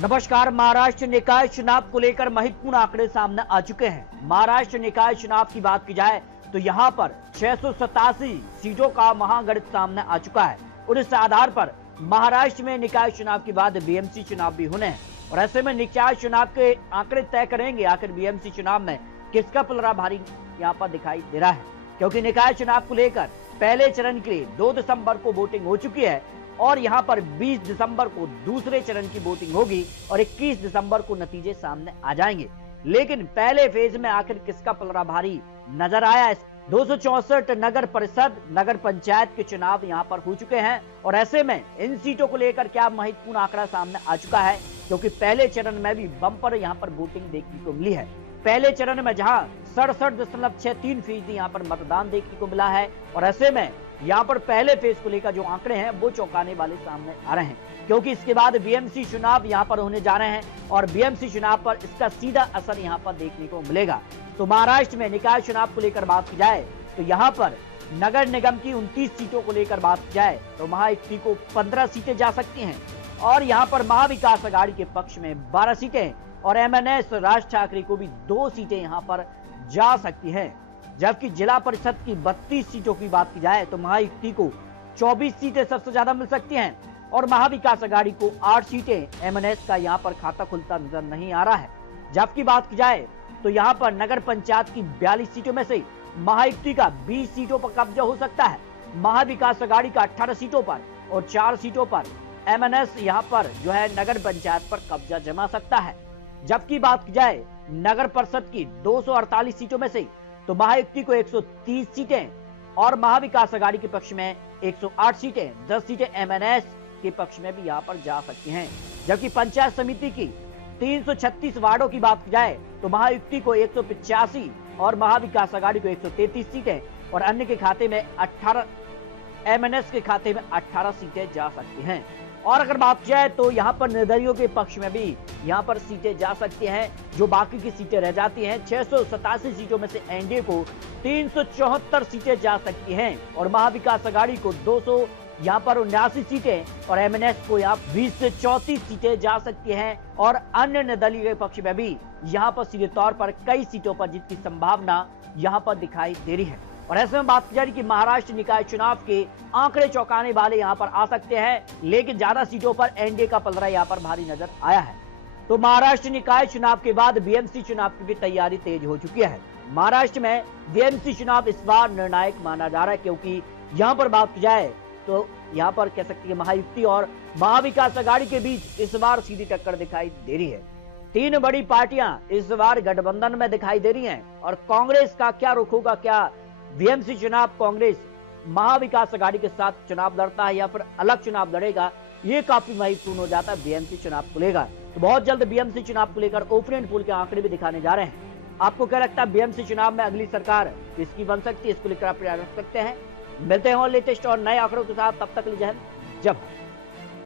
नमस्कार। महाराष्ट्र निकाय चुनाव को लेकर महत्वपूर्ण आंकड़े सामने आ चुके हैं। महाराष्ट्र निकाय चुनाव की बात की जाए तो यहां पर 687 सीटों का महागणित सामने आ चुका है और इस आधार पर महाराष्ट्र में निकाय चुनाव के बाद बीएमसी चुनाव भी होने हैं और ऐसे में निकाय चुनाव के आंकड़े तय करेंगे आखिर बीएमसी चुनाव में किसका पलड़ा भारी यहाँ पर दिखाई दे रहा है, क्योंकि निकाय चुनाव को लेकर पहले चरण के लिए 2 दिसंबर को वोटिंग हो चुकी है और यहां पर 20 दिसंबर को दूसरे चरण की वोटिंग होगी और 21 दिसंबर को नतीजे सामने आ जाएंगे। लेकिन पहले फेज में आखिर किसका पलड़ा भारी नजर आया? 264 नगर परिषद नगर पंचायत के चुनाव यहां पर हो चुके हैं और ऐसे में इन सीटों को लेकर क्या महत्वपूर्ण आंकड़ा सामने आ चुका है, क्योंकि पहले चरण में भी बम्पर यहां पर वोटिंग देखने को मिली है। पहले चरण में जहां 67.63% यहाँ पर मतदान देखने को मिला है और ऐसे में यहाँ पर पहले फेज को लेकर जो आंकड़े हैं वो चौंकाने वाले सामने आ रहे हैं, क्योंकि इसके बाद बीएमसी चुनाव यहाँ पर होने जा रहे हैं और बीएमसी चुनाव पर इसका सीधा असर यहाँ पर देखने को मिलेगा। तो महाराष्ट्र में निकाय चुनाव को लेकर बात की जाए तो यहाँ पर नगर निगम की 29 सीटों को लेकर बात की जाए तो महायुति को 15 सीटें जा सकती हैं और यहाँ पर महाविकास अघाड़ी के पक्ष में 12 सीटें और एमएनएस राज ठाकरे को भी 2 सीटें यहाँ पर जा सकती हैं। जबकि जिला परिषद की 32 सीटों की बात की जाए तो महायुति को 24 सीटें सबसे ज्यादा मिल सकती हैं और महाविकास अघाड़ी को 8 सीटें। एमएनएस का यहाँ पर खाता खुलता नजर नहीं आ रहा है। जबकि बात की जाए तो यहाँ पर नगर पंचायत की 42 सीटों में से महायुति का 20 सीटों पर कब्जा हो सकता है, महाविकास अघाड़ी का 18 सीटों पर और 4 सीटों पर एमएनएस यहाँ पर जो है नगर पंचायत पर कब्जा जमा सकता है। जबकि बात की जाए नगर परिषद की 248 सीटों में से तो महायुति को 130 सीटें और महाविकास अघाड़ी के पक्ष में 108 सीटें, 10 सीटें एमएनएस के पक्ष में भी यहां पर जा सकती हैं। जबकि पंचायत समिति की 336 वार्डों की बात की जाए तो महायुति को 185 और महाविकास अघाड़ी को 133 सीटें और अन्य के खाते में 18, एमएनएस के खाते में 18 सीटें जा सकती हैं। और अगर बात जाए तो यहाँ पर निर्दलियों के पक्ष में भी यहाँ पर सीटें जा सकती हैं। जो बाकी की सीटें रह जाती हैं 687 सीटों में से एनडीए को 374 सीटें जा सकती हैं और महाविकास अघाड़ी को 200 यहाँ पर 79 सीटें और एमएनएस को यहाँ 20 से 34 सीटें जा सकती हैं और अन्य निर्दलीय के पक्ष में भी यहाँ पर सीधे तौर पर कई सीटों पर जीत की संभावना यहाँ पर दिखाई दे रही है। और ऐसे में बात की जा रही कि महाराष्ट्र निकाय चुनाव के आंकड़े चौंकाने वाले यहाँ पर आ सकते हैं, लेकिन ज्यादा सीटों पर एनडीए का पलड़ा यहाँ पर भारी नजर आया है। तो महाराष्ट्र निकाय चुनाव के बाद बीएमसी चुनाव की भी तैयारी तेज हो चुकी है। महाराष्ट्र में बीएमसी चुनाव इस बार निर्णायक माना जा रहा है, क्योंकि यहाँ पर बात की जाए तो यहाँ पर कह सकती है महायुति और महाविकास अघाड़ी के बीच इस बार सीधी टक्कर दिखाई दे रही है। 3 बड़ी पार्टियां इस बार गठबंधन में दिखाई दे रही हैं और कांग्रेस का क्या रुख होगा? क्या बीएमसी चुनाव कांग्रेस महाविकास अघाड़ी के साथ चुनाव लड़ता है या फिर अलग चुनाव लड़ेगा, ये काफी महत्वपूर्ण हो जाता है बीएमसी चुनाव को लेकर। तो बहुत जल्द बीएमसी चुनाव को लेकर ओपिनियन पोल के आंकड़े भी दिखाने जा रहे हैं। आपको क्या लगता है बीएमसी चुनाव में अगली सरकार किसकी बन सकती है? इसको लेकर आप प्रयास रख सकते हैं। मिलते हैं और लेटेस्ट और नए आंकड़ों के साथ, तब तक लीजिए जब